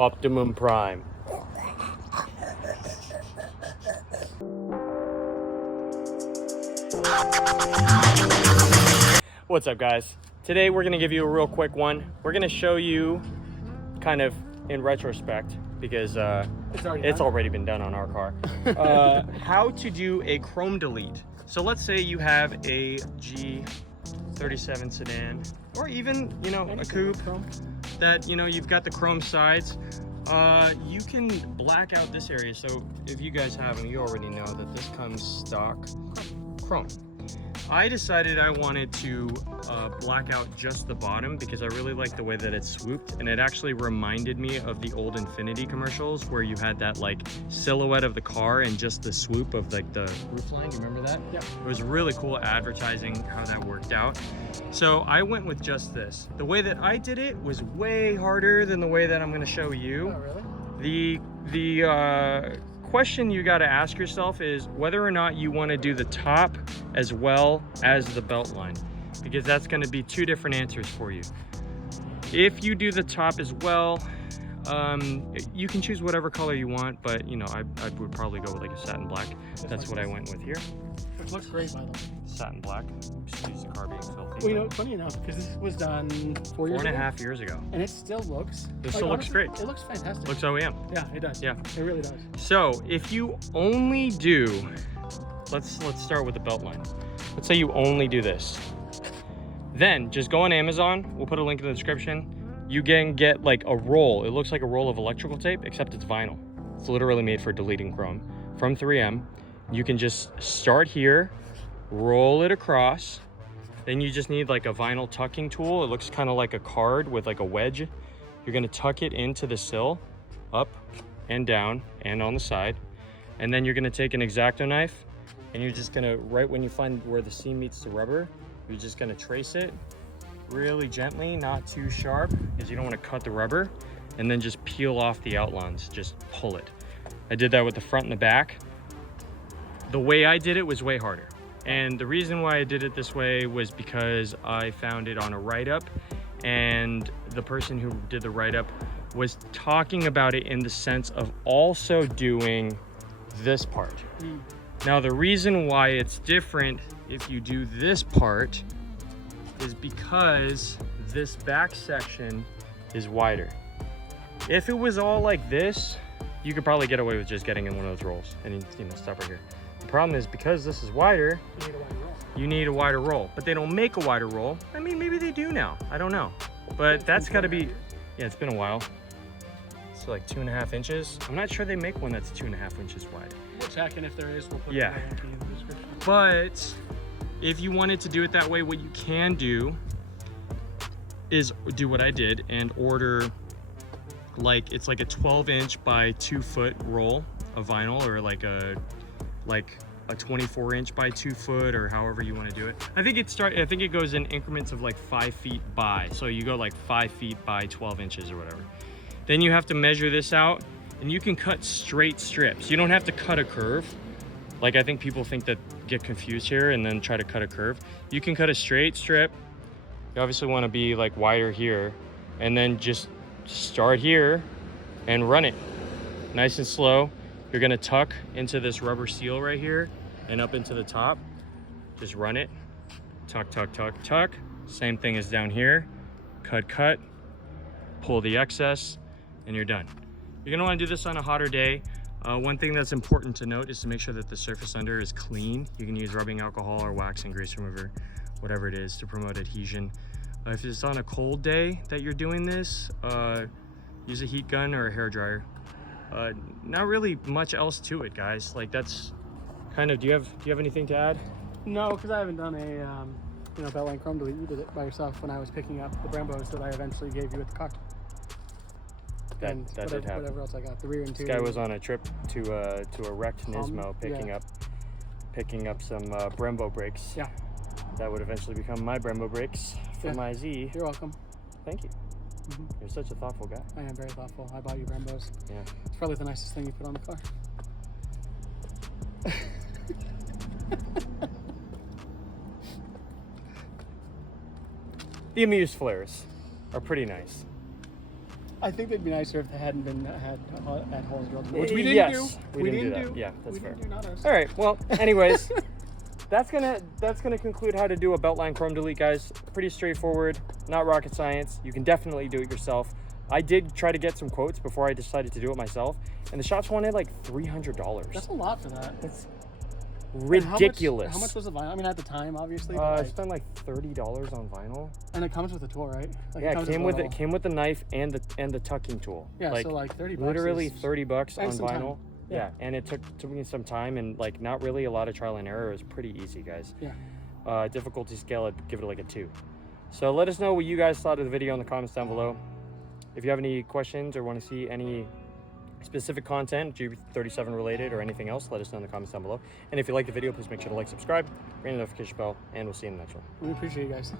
Optimum Prime. What's up, guys? Today we're gonna give you a real quick one. We're gonna show you kind of in retrospect, because it's already been done on our car, how to do a chrome delete. So let's say you have a G37 sedan, or even, you know, a coupe that, you know, you've got the chrome sides. You can black out this area. So if you guys haven't, you already know that this comes stock chrome. I decided I wanted to black out just the bottom because I really like the way that it swooped, and it actually reminded me of the old Infiniti commercials where you had that like silhouette of the car and just the swoop of like the roofline. You remember that? Yep. It was really cool advertising how that worked out. So I went with just this. The way that I did it was way harder than the way that I'm going to show you. Oh, really? The question you got to ask yourself is whether or not you want to do the top as well as the belt line, because that's going to be two different answers for you. If you do the top as well, you can choose whatever color you want, but you know, I would probably go with like a satin black. That's what I went with here. It looks great, by the way. Satin black. Excuse the car being filthy. Well, you know, funny enough, because this was done 4 years ago. 4.5 years ago. And it still looks... It still looks great. It looks fantastic. Looks OEM. Yeah, it does. Yeah. It really does. So if you only do, let's start with the belt line. Let's say you only do this. Then just go on Amazon. We'll put a link in the description. You can get like a roll. It looks like a roll of electrical tape, except it's vinyl. It's literally made for deleting chrome from 3M. You can just start here, roll it across. Then you just need like a vinyl tucking tool. It looks kind of like a card with like a wedge. You're gonna tuck it into the sill, up and down and on the side. And then you're gonna take an X-Acto knife and you're just gonna, right when you find where the seam meets the rubber, you're just gonna trace it really gently, not too sharp, because you don't wanna cut the rubber, and then just peel off the outlines, just pull it. I did that with the front and the back. The way I did it was way harder. And the reason why I did it this way was because I found it on a write-up, and the person who did the write-up was talking about it in the sense of also doing this part. Now, the reason why it's different if you do this part is because this back section is wider. If it was all like this, you could probably get away with just getting in one of those rolls and, you know, stop right here. The problem is because this is wider, you need a wider roll, but they don't make a wider roll. I mean, maybe they do now, I don't know. But that's gotta be, yeah, it's been a while. It's like 2.5 inches. I'm not sure they make one that's 2.5 inches wide. We'll check, and if there is, we'll put yeah. it in the description. But if you wanted to do it that way, what you can do is do what I did and order like, it's like a 12-inch by 2-foot roll of vinyl, or like a 24-inch by 2 foot, or however you want to do it. I think it goes in increments of like 5 feet by. So you go like 5 feet by 12 inches or whatever. Then you have to measure this out, and you can cut straight strips. You don't have to cut a curve. Like, I think people think that, get confused here and then try to cut a curve. You can cut a straight strip. You obviously want to be like wider here, and then just start here and run it nice and slow. You're gonna tuck into this rubber seal right here and up into the top. Just run it, tuck, tuck, tuck, tuck. Same thing as down here. Cut, cut, pull the excess, and you're done. You're gonna wanna do this on a hotter day. One thing that's important to note is to make sure that the surface under is clean. You can use rubbing alcohol or wax and grease remover, whatever it is, to promote adhesion. If it's on a cold day that you're doing this, use a heat gun or a hair dryer. Not really much else to it, guys. Like, that's kind of, do you have anything to add? No, because I haven't done a Beltline chrome delete. You did it by yourself when I was picking up the Brembos that I eventually gave you at the car. That did happen. Whatever else I got, the rear and two. This guy was on a trip to a wrecked Nismo, picking up some Brembo brakes. Yeah. That would eventually become my Brembo brakes for my Z. You're welcome. Thank you. You're such a thoughtful guy. I am very thoughtful. I bought you Brembos. Yeah. It's probably the nicest thing you put on the car. The Amuse flares are pretty nice. I think they'd be nicer if they hadn't been had holes drilled, which we didn't Yes, do. we didn't do that. Yeah, that's we fair. Didn't do, not us. All right. Well, anyways, that's gonna conclude how to do a beltline chrome delete, guys. Pretty straightforward, not rocket science. You can definitely do it yourself. I did try to get some quotes before I decided to do it myself, and the shops wanted like $300. That's a lot for that. That's And ridiculous. How much was the vinyl? I mean, at the time, obviously. I spent like $30 on vinyl. And it comes with a tool, right? Like, Yeah, it came with the knife and the tucking tool. Yeah, so like 30 bucks. Literally 30 bucks on and some vinyl. time. Yeah, and it took me some time and like not really a lot of trial and error. It was pretty easy, guys. Yeah. Difficulty scale, I'd give it like a 2. So let us know what you guys thought of the video in the comments down below. If you have any questions or want to see any specific content, G37 related or anything else, let us know in the comments down below. And if you like the video, please make sure to like, subscribe, ring the notification bell, and we'll see you in the next one. We appreciate you guys.